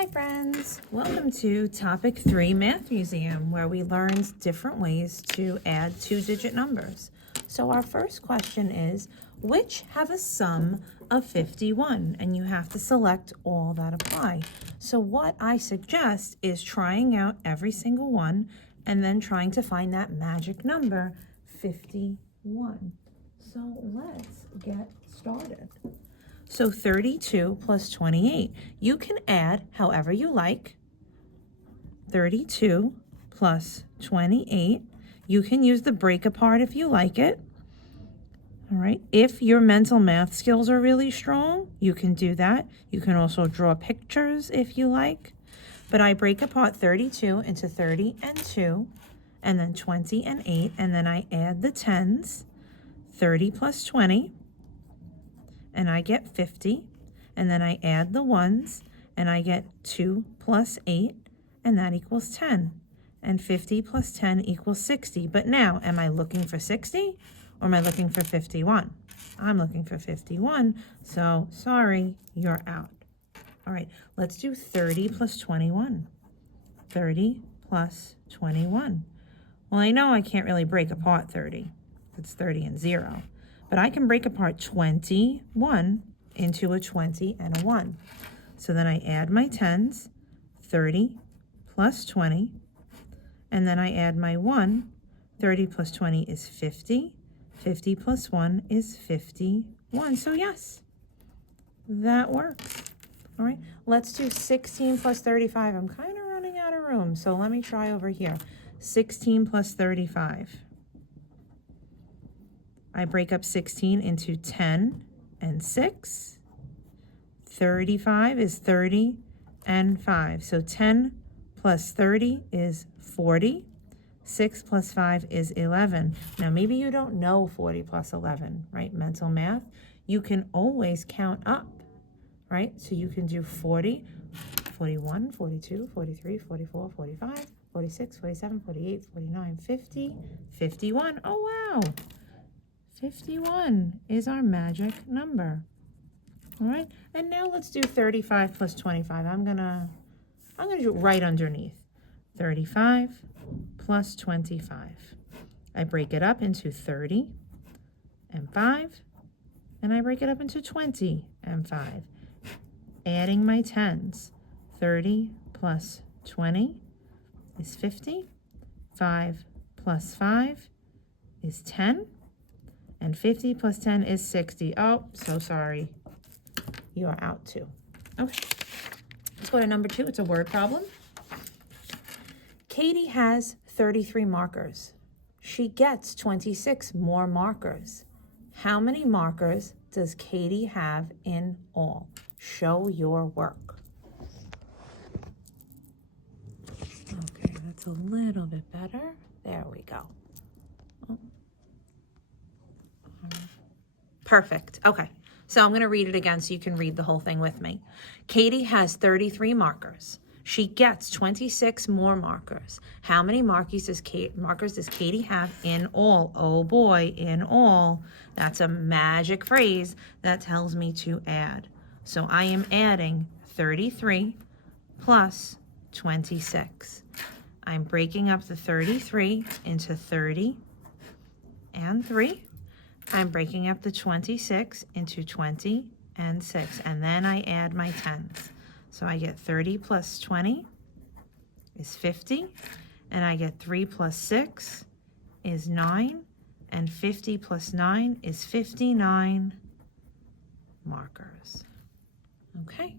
Hi friends, welcome to Topic 3 Math Museum, where we learned different ways to add two-digit numbers. So our first question is, which have a sum of 51? And you have to select all that apply. So what I suggest is trying out every single one and then trying to find that magic number, 51. So let's get started. So 32 plus 28, you can add however you like. 32 plus 28, you can use the break apart if you like it. All right, if your mental math skills are really strong, you can do that. You can also draw pictures if you like. But I break apart 32 into 30 and 2, and then 20 and 8, and then I add the tens, 30 plus 20, and I get 50. And then I add the ones, and I get 2 plus 8, and that equals 10. And 50 plus 10 equals 60. But now, am I looking for 60, or am I looking for 51? I'm looking for 51, so sorry, you're out. All right, let's do 30 plus 21. 30 plus 21. Well, I know I can't really break apart 30. It's 30 and 0. But I can break apart 21 into a 20 and a 1. So then I add my tens, 30 plus 20, and then I add my 1. 30 plus 20 is 50. 50 plus 1 is 51. So yes, that works. All right, let's do 16 plus 35. I'm kind of running out of room, so let me try over here. 16 plus 35. I break up 16 into 10 and 6. 35 is 30 and 5. So 10 plus 30 is 40. 6 plus 5 is 11. Now maybe you don't know 40 plus 11, right? Mental math. You can always count up, right? So you can do 40, 41, 42, 43, 44, 45, 46, 47, 48, 49, 50, 51. Oh wow! 51 is our magic number. All right, and now let's do 35 plus 25. I'm gonna do it right underneath. 35 plus 25. I break it up into 30 and 5, and I break it up into 20 and 5. Adding my tens. 30 plus 20 is 50. 5 plus 5 is 10. And 50 plus 10 is 60. Oh, so sorry. You are out too. Okay. Let's go to number 2. It's a word problem. Katie has 33 markers. She gets 26 more markers. How many markers does Katie have in all? Show your work. Okay, that's a little bit better. There we go. Perfect. Okay. So I'm going to read it again so you can read the whole thing with me. Katie has 33 markers. She gets 26 more markers. How many markers does Katie have in all? Oh boy, in all. That's a magic phrase that tells me to add. So I am adding 33 plus 26. I'm breaking up the 33 into 30 and 3. I'm breaking up the 26 into 20 and 6, and then I add my tens. So I get 30 plus 20 is 50, and I get 3 plus 6 is 9, and 50 plus 9 is 59 markers. Okay,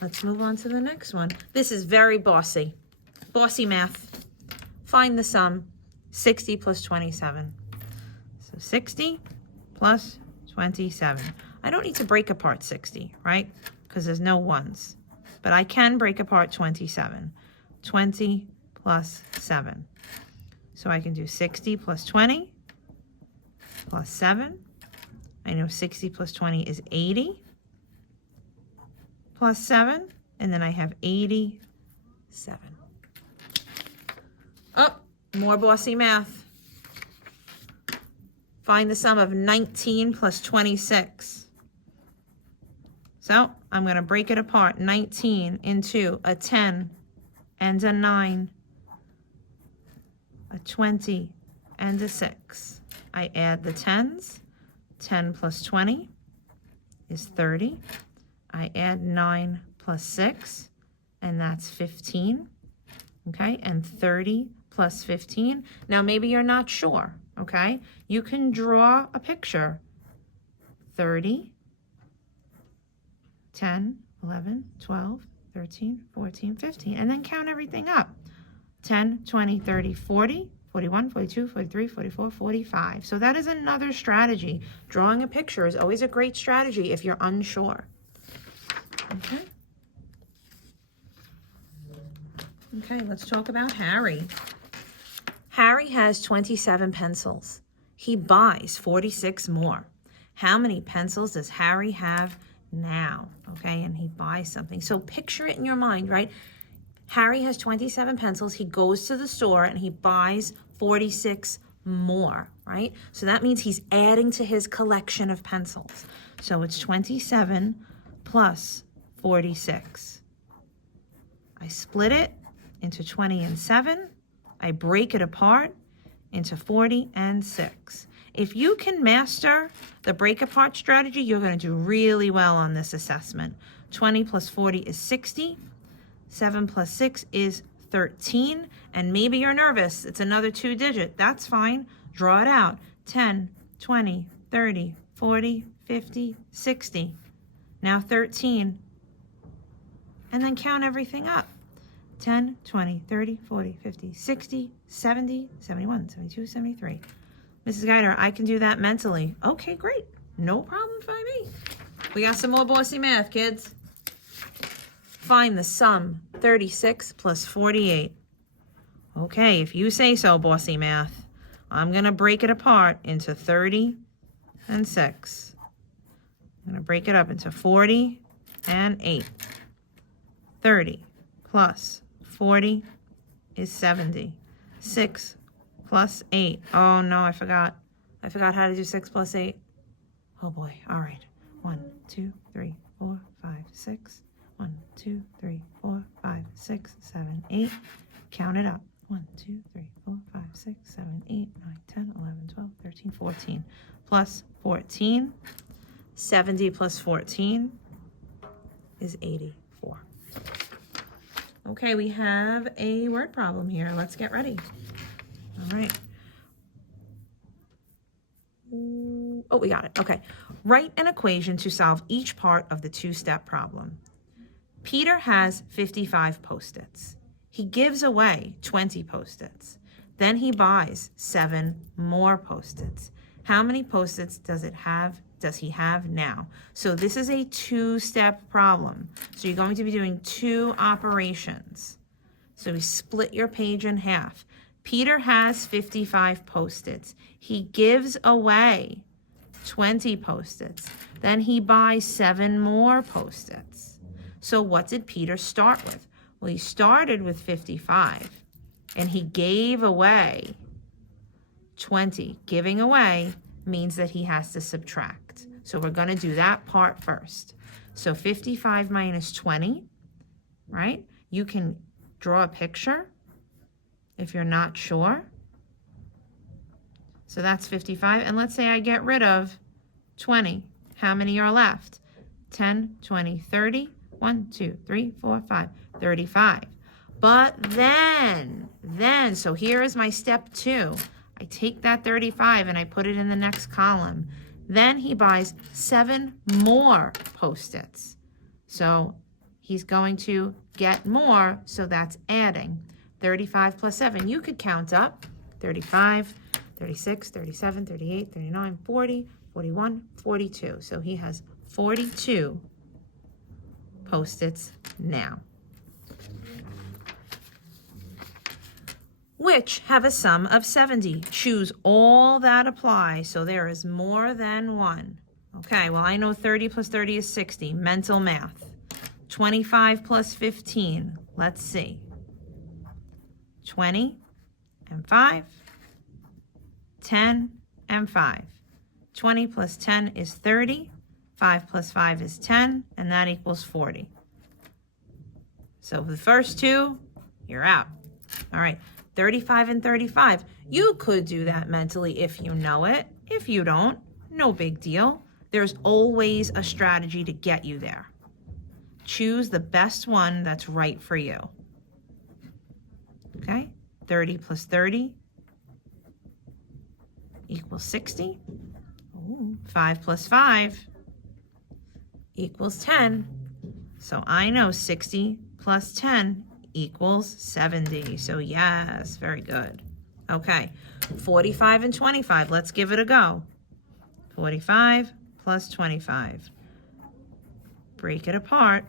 let's move on to the next one. This is very bossy. Bossy math. Find the sum, 60 plus 27. 60 plus 27. I don't need to break apart 60, right? Because there's no ones. But I can break apart 27. 20 plus 7. So I can do 60 plus 20 plus 7. I know 60 plus 20 is 80 plus 7. And then I have 87. Oh, more bossy math. Find the sum of 19 plus 26. So I'm going to break it apart. 19 into a 10 and a 9, a 20 and a 6. I add the 10s. 10 plus 20 is 30. I add 9 plus 6, and that's 15. Okay, and 30 plus 15. Now maybe you're not sure, okay? You can draw a picture. 30, 10, 11, 12, 13, 14, 15, and then count everything up. 10, 20, 30, 40, 41, 42, 43, 44, 45. So that is another strategy. Drawing a picture is always a great strategy if you're unsure. Okay. Okay, let's talk about Harry. Harry has 27 pencils. He buys 46 more. How many pencils does Harry have now? Okay, and he buys something. So picture it in your mind, right? Harry has 27 pencils. He goes to the store and he buys 46 more, right? So that means he's adding to his collection of pencils. So it's 27 plus 46. I split it into 20 and 7. I break it apart into 40 and 6. If you can master the break apart strategy, you're going to do really well on this assessment. 20 plus 40 is 60. 7 plus 6 is 13. And maybe you're nervous. It's another 2-digit. That's fine. Draw it out. 10, 20, 30, 40, 50, 60. Now 13. And then count everything up. 10, 20, 30, 40, 50, 60, 70, 71, 72, 73. Mrs. Guider, I can do that mentally. Okay, great. No problem by me. We got some more bossy math, kids. Find the sum, 36 plus 48. Okay, if you say so, bossy math. I'm going to break it apart into 30 and 6. I'm going to break it up into 40 and 8. 30 plus 40 is 70. 6 plus 8. Oh, no, I forgot. I forgot how to do 6 plus 8. Oh, boy. All right. 1, 2, 3, 4, 5, 6. 1, 2, 3, 4, 5, 6, 7, 8. Count it up. 1, 2, 3, 4, 5, 6, 7, 8, 9, 10, 11, 12, 13, 14. Plus 14. 70 plus 14 is 84. Okay, we have a word problem here. Let's get ready. All right. Oh, we got it. Okay. Write an equation to solve each part of the 2-step problem. Peter has 55 Post-its. He gives away 20 Post-its. Then he buys 7 more Post-its. How many Post-its does he have now? So this is a 2-step problem. So you're going to be doing 2 operations. So we split your page in half. Peter has 55 Post-its. He gives away 20 Post-its. Then he buys 7 more Post-its. So what did Peter start with? Well, he started with 55 and he gave away 20. Giving away means that he has to subtract. So we're going to do that part first. So 55 minus 20, right? You can draw a picture if you're not sure. So that's 55. And let's say I get rid of 20. How many are left? 10, 20, 30. 1, 2, 3, 4, 5, 35. But then, so here is my step 2. I take that 35 and I put it in the next column. Then he buys 7 more Post-its. So he's going to get more, so that's adding. 35 plus 7. You could count up 35, 36, 37, 38, 39, 40, 41, 42. So he has 42 Post-its now, which have a sum of 70. Choose all that apply, so there is more than one. Okay, well, I know 30 plus 30 is 60. Mental math. 25 plus 15. Let's see. 20 and 5. 10 and 5. 20 plus 10 is 30. 5 plus 5 is 10, and that equals 40. So the first two, you're out. All right, 35 and 35. You could do that mentally if you know it. If you don't, no big deal. There's always a strategy to get you there. Choose the best one that's right for you. Okay, 30 plus 30 equals 60. Ooh, 5 plus 5 equals 10. So I know 60 plus 10 equals 70. So yes, very good. Okay, 45 and 25. Let's give it a go. 45 plus 25. Break it apart.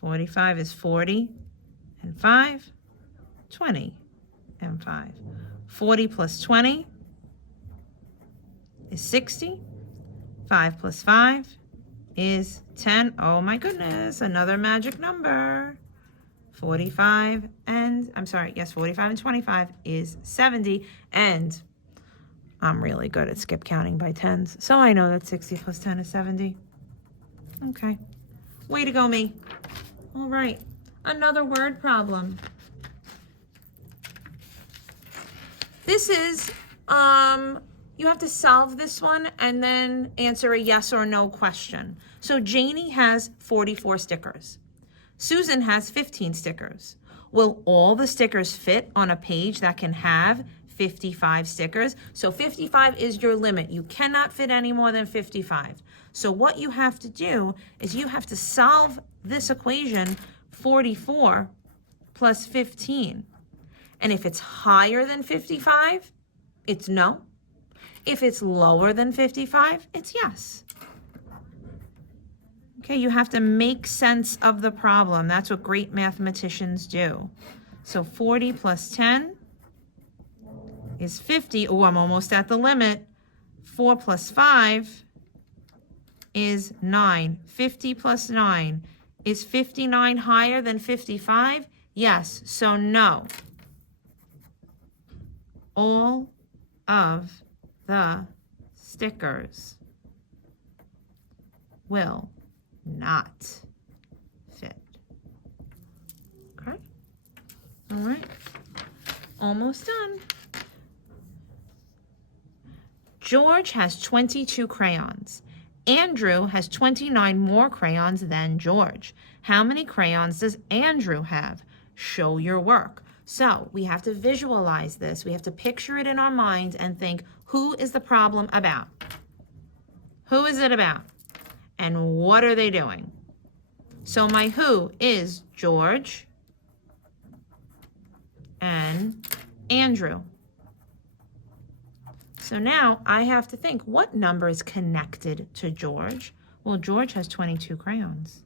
45 is 40 and 5, 20 and 5. 40 plus 20 is 60. 5 plus 5 is 10. Oh my goodness, another magic number. 45 and 25 is 70. And I'm really good at skip counting by tens, so I know that 60 plus 10 is 70. Okay, way to go, me. All right, another word problem. This is, you have to solve this one and then answer a yes or no question. So Janie has 44 stickers. Susan has 15 stickers. Will all the stickers fit on a page that can have 55 stickers? So 55 is your limit. You cannot fit any more than 55. So what you have to do is you have to solve this equation, 44 plus 15. And if it's higher than 55, it's no. If it's lower than 55, it's yes. Okay, you have to make sense of the problem. That's what great mathematicians do. So 40 plus 10 is 50. Oh, I'm almost at the limit. 4 plus 5 is 9. 50 plus 9. Is 59 higher than 55? Yes, so no. All of the stickers will not fit. Okay? All right. Almost done. George has 22 crayons. Andrew has 29 more crayons than George. How many crayons does Andrew have? Show your work. So we have to visualize this. We have to picture it in our minds and think, who is the problem about? Who is it about? And what are they doing? So my who is George and Andrew. So now I have to think, what number is connected to George? Well, George has 22 crayons.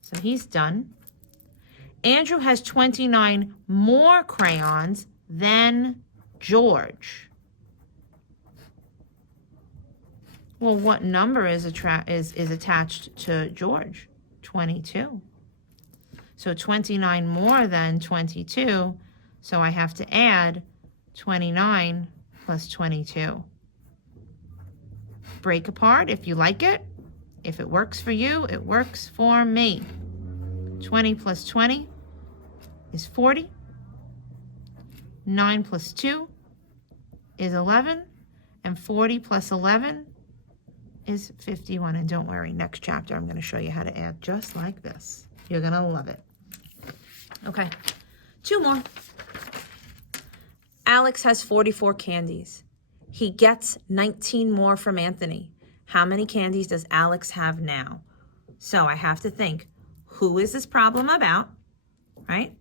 So he's done. Andrew has 29 more crayons than George. Well, what number is attached to George? 22. So 29 more than 22. So I have to add 29 plus 22. Break apart if you like it. If it works for you, it works for me. 20 plus 20 is 40. 9 plus 2 is 11. And 40 plus 11 is 51. And don't worry, next chapter I'm going to show you how to add just like this. You're going to love it. Okay, 2 more. Alex has 44 candies. He gets 19 more from Anthony. How many candies does Alex have now? So I have to think, who is this problem about, right?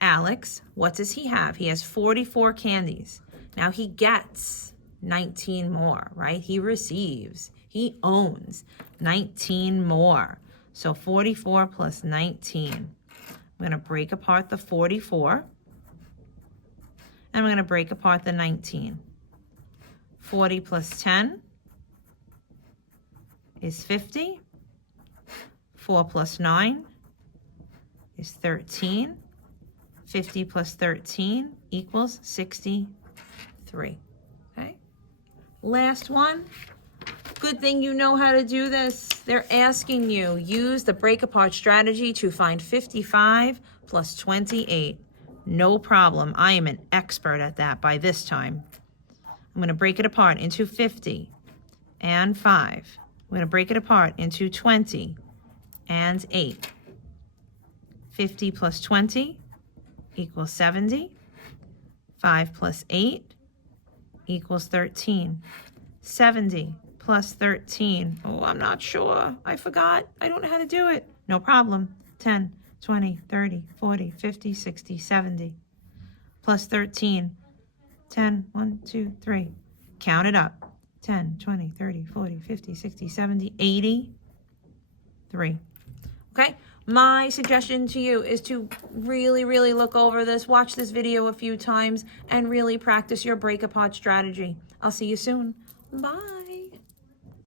Alex, what does he have? He has 44 candies. Now he gets 19 more, right? He receives, he owns 19 more. So 44 plus 19. I'm going to break apart the 44. And I'm going to break apart the 19. 40 plus 10 is 50. 4 plus 9 is 13. 50 plus 13 equals 63. Okay? Last one. Good thing you know how to do this. They're asking you, use the break apart strategy to find 55 plus 28. No problem. I am an expert at that by this time. I'm going to break it apart into 50 and 5. I'm going to break it apart into 20 and 8. 50 plus 20 equals 70. 5 plus 8 equals 13. 70 plus 13. Oh, I'm not sure. I forgot. I don't know how to do it. No problem. 10, 20, 30, 40, 50, 60, 70. Plus 13. 10, 1, 2, 3. Count it up. 10, 20, 30, 40, 50, 60, 70, 83. Okay? My suggestion to you is to really, really look over this, watch this video a few times, and really practice your break apart strategy. I'll see you soon. Bye.